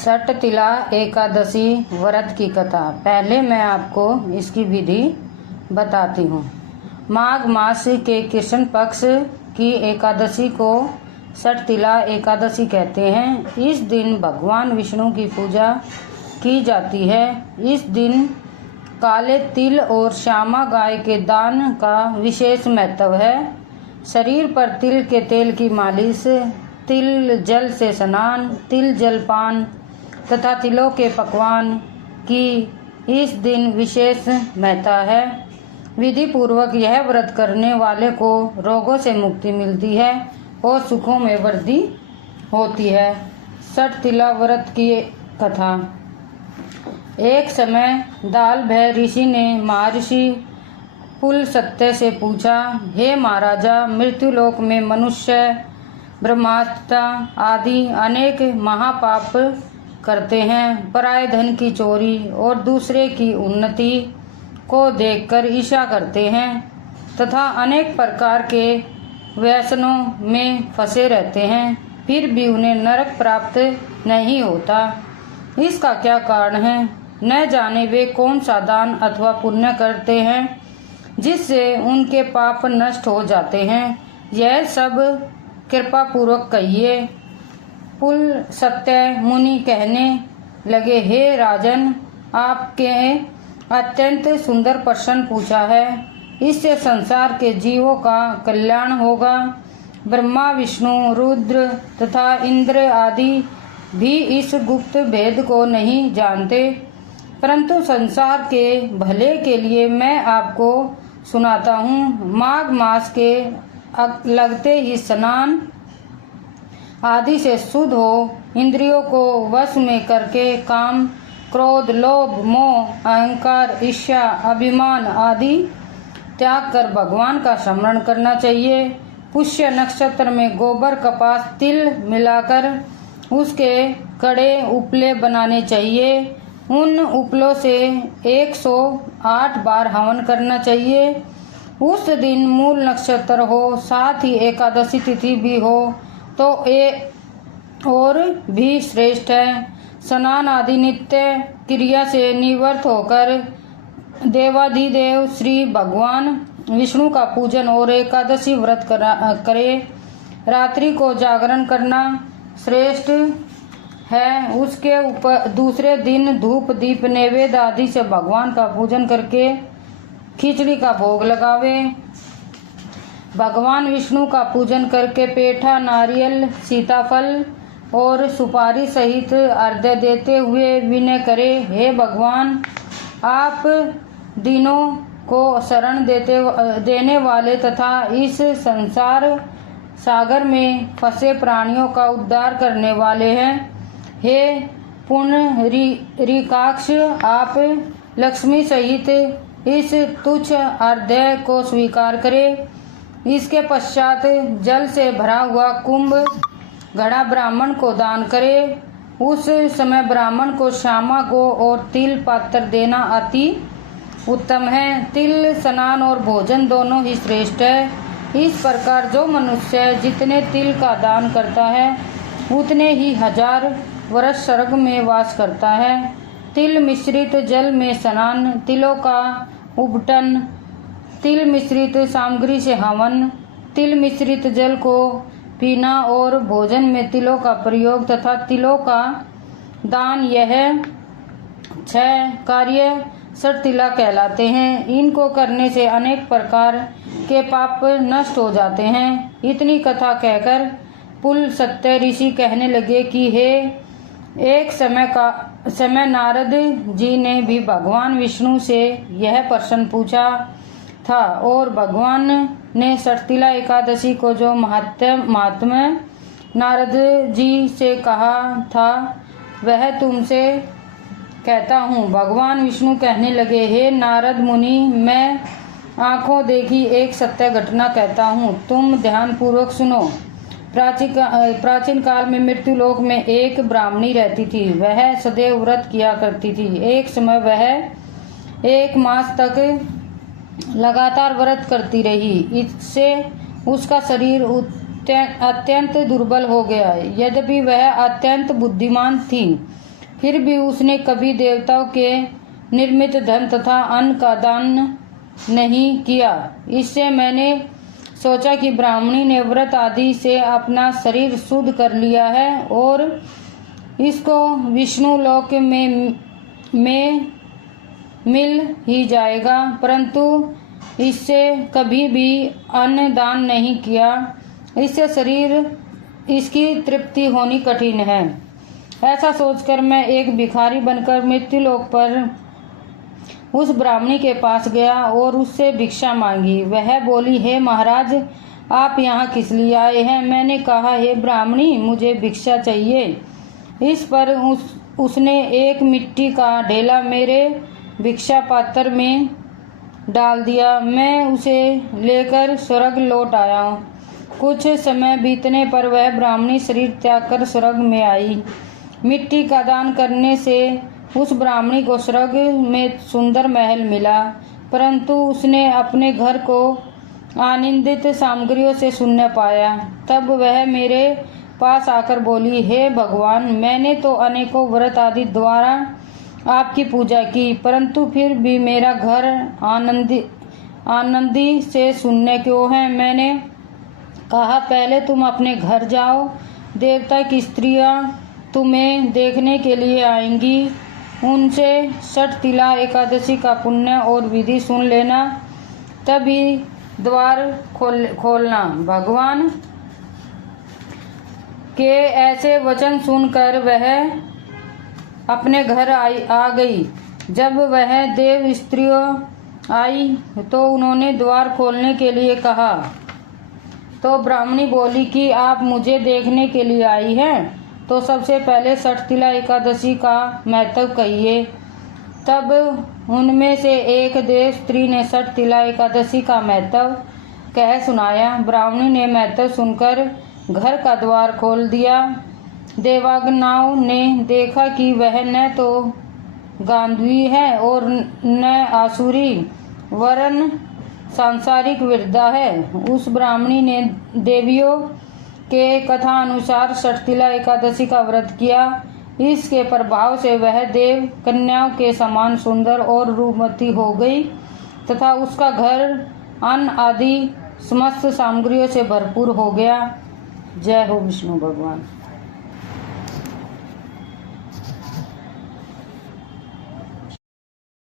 सटतिला एकादशी व्रत की कथा। पहले मैं आपको इसकी विधि बताती हूँ। माघ मास के कृष्ण पक्ष की एकादशी को सटतिला एकादशी कहते हैं। इस दिन भगवान विष्णु की पूजा की जाती है। इस दिन काले तिल और श्यामा गाय के दान का विशेष महत्व है। शरीर पर तिल के तेल की मालिश, तिल जल से स्नान, तिल जलपान तथा तिलों के पकवान की इस दिन विशेष महत्ता है। विधि पूर्वक यह व्रत करने वाले को रोगों से मुक्ति मिलती है और सुखों में वृद्धि होती है। सटतिला व्रत की कथा। एक समय दाल भय ऋषि ने महर्षि पुलस्त्य से पूछा, हे महाराजा, मृत्युलोक में मनुष्य ब्रह्महत्या आदि अनेक महापाप करते हैं। पराये धन की चोरी और दूसरे की उन्नति को देखकर ईर्ष्या करते हैं तथा अनेक प्रकार के व्यसनों में फंसे रहते हैं, फिर भी उन्हें नरक प्राप्त नहीं होता। इसका क्या कारण है? न जाने वे कौन सा दान अथवा पुण्य करते हैं जिससे उनके पाप नष्ट हो जाते हैं। यह सब कृपा पूर्वक कहिए। पुलस्त्य मुनि कहने लगे, हे राजन, आपके अत्यंत सुंदर प्रश्न पूछा है। इससे संसार के जीवों का कल्याण होगा। ब्रह्मा, विष्णु, रुद्र तथा इंद्र आदि भी इस गुप्त भेद को नहीं जानते, परंतु संसार के भले के लिए मैं आपको सुनाता हूँ। माघ मास के लगते ही स्नान आदि से शुद्ध हो, इंद्रियों को वश में करके काम, क्रोध, लोभ, मोह, अहंकार, ईर्ष्या, अभिमान आदि त्याग कर भगवान का स्मरण करना चाहिए। पुष्य नक्षत्र में गोबर, कपास, तिल मिलाकर उसके कड़े उपले बनाने चाहिए। उन उपलों से 108 बार हवन करना चाहिए। उस दिन मूल नक्षत्र हो, साथ ही एकादशी तिथि भी हो तो और भी श्रेष्ठ है। स्नान आदि नित्य क्रिया से निवृत्त होकर देवाधिदेव श्री भगवान विष्णु का पूजन और एकादशी व्रत करे। रात्रि को जागरण करना श्रेष्ठ है। उसके ऊपर दूसरे दिन धूप दीप नैवेद्य आदि से भगवान का पूजन करके खिचड़ी का भोग लगावे। भगवान विष्णु का पूजन करके पेठा, नारियल, सीताफल और सुपारी सहित अर्घ्य देते हुए विनय करे, हे भगवान, आप दिनों को शरण देने वाले तथा इस संसार सागर में फंसे प्राणियों का उद्धार करने वाले हैं। हे पुंडरीकाक्ष, आप लक्ष्मी सहित इस तुच्छ अर्घ्य को स्वीकार करें। इसके पश्चात जल से भरा हुआ कुंभ घड़ा ब्राह्मण को दान करे। उस समय ब्राह्मण को श्यामा गो और तिल पात्र देना अति उत्तम है। तिल स्नान और भोजन दोनों ही श्रेष्ठ है। इस प्रकार जो मनुष्य जितने तिल का दान करता है उतने ही 1000 वर्ष स्वर्ग में वास करता है। तिल मिश्रित जल में स्नान, तिलों का उबटन, तिल मिश्रित सामग्री से हवन, तिल मिश्रित जल को पीना और भोजन में तिलों का प्रयोग तथा तिलों का दान, यह 6 कार्य सटतिला कहलाते हैं। इनको करने से अनेक प्रकार के पाप नष्ट हो जाते हैं। इतनी कथा कहकर पुलस्त्य ऋषि कहने लगे कि हे, एक समय नारद जी ने भी भगवान विष्णु से यह प्रश्न पूछा था और भगवान ने सटतिला एकादशी को जो महात्म्य नारद जी से कहा था वह तुमसे कहता हूँ। भगवान विष्णु कहने लगे, हे नारद मुनि, मैं आंखों देखी एक सत्य घटना कहता हूँ, तुम ध्यान पूर्वक सुनो। प्राचीन काल में मृत्युलोक में एक ब्राह्मणी रहती थी। वह सदैव व्रत किया करती थी। एक समय वह 1 मास तक लगातार व्रत करती रही। इससे उसका शरीर अत्यंत दुर्बल हो गया। यद्यपि वह अत्यंत बुद्धिमान थी, फिर भी उसने कभी देवताओं के निर्मित धन तथा अन्न का दान नहीं किया। इससे मैंने सोचा कि ब्राह्मणी ने व्रत आदि से अपना शरीर शुद्ध कर लिया है और इसको विष्णु लोक में मिल ही जाएगा, परंतु इससे कभी भी अन्न दान नहीं किया। इससे शरीर इसकी तृप्ति होनी कठिन है। ऐसा सोचकर मैं एक भिखारी बनकर मृत्युलोक पर उस ब्राह्मणी के पास गया और उससे भिक्षा मांगी। वह बोली, हे महाराज, आप यहाँ किस लिए आए हैं? मैंने कहा, हे ब्राह्मणी, मुझे भिक्षा चाहिए। इस पर उसने एक मिट्टी का ढेला मेरे भिक्षा पात्र में डाल दिया। मैं उसे लेकर स्वर्ग लौट आया। कुछ समय बीतने पर वह ब्राह्मणी शरीर त्याग कर स्वर्ग में आई। मिट्टी का दान करने से उस ब्राह्मणी को स्वर्ग में सुंदर महल मिला, परंतु उसने अपने घर को आनंदित सामग्रियों से शून्य पाया। तब वह मेरे पास आकर बोली, हे भगवान, मैंने तो अनेकों व्रत आदि द्वारा आपकी पूजा की, परंतु फिर भी मेरा घर आनंदी से शून्य क्यों है? मैंने कहा, पहले तुम अपने घर जाओ, देवता की स्त्रियां तुम्हें देखने के लिए आएंगी। उनसे षठ तिला एकादशी का पुण्य और विधि सुन लेना, तभी द्वार खोलना। भगवान के ऐसे वचन सुनकर वह अपने घर आ गई। जब वह देव स्त्रियों आई तो उन्होंने द्वार खोलने के लिए कहा, तो ब्राह्मणी बोली कि आप मुझे देखने के लिए आई हैं, तो सबसे पहले षठ तिला एकादशी का महत्व कहिए। तब उनमें से एक देव स्त्री ने षठ तिला एकादशी का महत्व कह सुनाया। ब्राह्मणी ने महत्व सुनकर घर का द्वार खोल दिया। देवांगनाओं ने देखा कि वह न तो गांधी है और न आसुरी, वरन सांसारिक वृद्धा है। उस ब्राह्मणी ने देवियों के कथा अनुसार षठ तिला एकादशी का व्रत किया। इसके प्रभाव से वह देव कन्याओं के समान सुंदर और रूपवती हो गई तथा उसका घर अन्न आदि समस्त सामग्रियों से भरपूर हो गया। जय हो विष्णु भगवान।